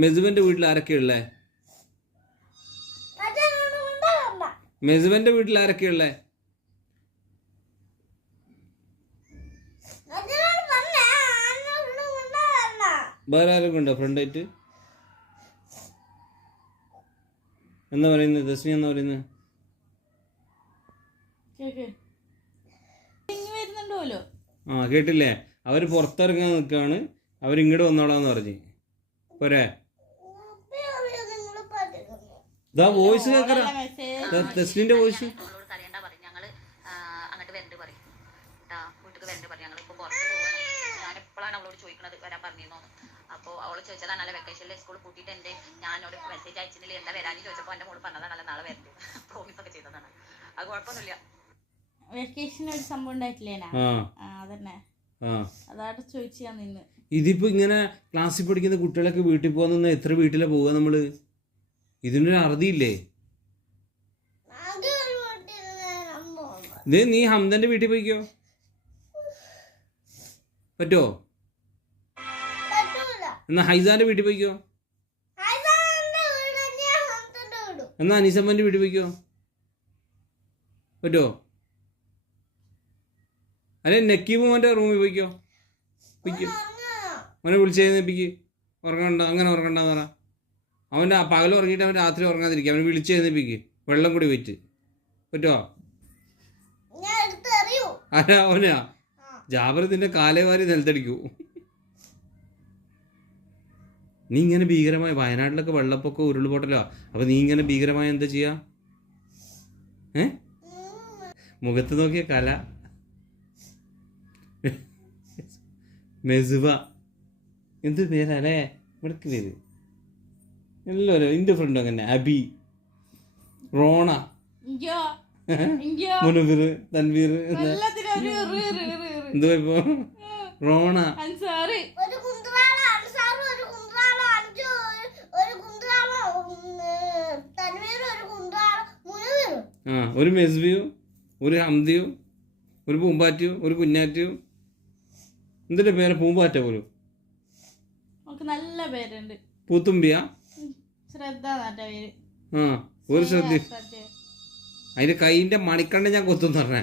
മെസുവിന്റെ വീട്ടിൽ ആരൊക്കെയുള്ളേ? മെസുവിന്റെ വീട്ടിൽ ആരൊക്കെയുള്ളേ? വേറെ ആരൊക്കെ ഉണ്ടോ ഫ്രണ്ടായിട്ട്? എന്താ പറയുന്നത്? ദസ്നി എന്നാ പറയുന്നത്? ആ കേട്ടില്ലേ? അവര് പുറത്തിറങ്ങാൻ നിൽക്കാണ്. അവരിങ്ങോട്ട് വന്നോളാന്ന് പറഞ്ഞു. പോരെ? ഇതാ വോയിസ് കേക്കറ, ദസ്നിന്റെ വോയിസ്. അപ്പോൾ അവള് ചോദിച്ചതാണല്ലോ വെക്കേഷനിലെ സ്കൂൾ കൂട്ടിയിട്ട് എൻ്റെ ഞാനോട് മെസ്സേജ് അയച്ചില്ല എന്താ വരാനും ചോദിച്ചപ്പോൾ എൻ്റെ മോള് പറഞ്ഞതാണല്ലോ നാളെ വരണ്ടേ, പ്രോമിസ് ഒക്കെ ചെയ്തതാണ്. അത് കുഴപ്പമൊന്നുമില്ല. വെക്കേഷൻ ഒരു സംഭവം ഉണ്ടായിട്ടില്ലേനാ, അതന്നെ അതാണ് ചോദിച്ചു ഞാൻ നിന്ന്. ഇതിപ്പോ ഇങ്ങനെ ക്ലാസ്സിൽ പഠിക്കുന്ന കുട്ടികളൊക്കെ വീട്ടിൽ പോകാൻ എത്ര വീട്ടിലാ പോവുക നമ്മള്? ഇതിനൊരു അറുതിയില്ലേ? ഇത് നീ ഹംദന്റെ വീട്ടിൽ പോയിക്കോ, പറ്റുമോ? എന്നാ ഹൈസാന്റെ വീട്ടിൽ പോയിക്കോ, എന്നാ അനീസമ്മന്റെ വീട്ടിൽ പോയിക്കോ, പറ്റുമോ? അല്ലെ നക്കീമോന്റെ റൂമിൽ പോയിക്കോ, പോയിക്കോ. അവനെ വിളിച്ചെഴുന്നേപ്പിക്ക്. ഉറങ്ങണ്ട, അങ്ങനെ ഉറങ്ങണ്ടെന്ന് പറ. അവൻ്റെ പകൽ ഉറങ്ങിയിട്ട് അവൻ രാത്രി ഉറങ്ങാതിരിക്കുക. അവനെ വിളിച്ചെഴുന്നേപ്പിക്ക്, വെള്ളം കൂടി വെച്ച്. പറ്റുമോ? ആരാ? അവനാ? ജാബർ നിന്റെ കാലേ വാരി നിലത്തടിക്കൂ. നീ ഇങ്ങനെ ഭീകരമായ, വയനാട്ടിലൊക്കെ വെള്ളപ്പൊക്കം ഉരുൾപൊട്ടലോ, അപ്പൊ നീ ഇങ്ങനെ ഭീകരമായ എന്താ ചെയ്യാ? മുഖത്ത് നോക്കിയ കല. മെസുവ എന്ത് പേരല്ലേ? ഇവിടക്ക് പേര് എല്ലാവരും. എൻ്റെ ഫ്രണ്ട് അങ്ങനെ അബി, റോണ, മുനവീർ, തൻവീർ, എന്തോ ഇപ്പൊ റോണ, ഒരു മെസ്ബിയും ഒരു ഹംദിയും ഒരു പൂമ്പാറ്റിയും ഒരു കുഞ്ഞാറ്റിയും. എന്തിന്റെ പേര്? പൂമ്പാറ്റ പോലും. നല്ല പേരുണ്ട്. പൂത്തുമ്പിയാ? ശ്രദ്ധ. ഒരു ശ്രദ്ധ. അതിന്റെ കൈന്റെ മണിക്കണ്ണ ഞാൻ കൊത്തുന്ന് പറഞ്ഞേ.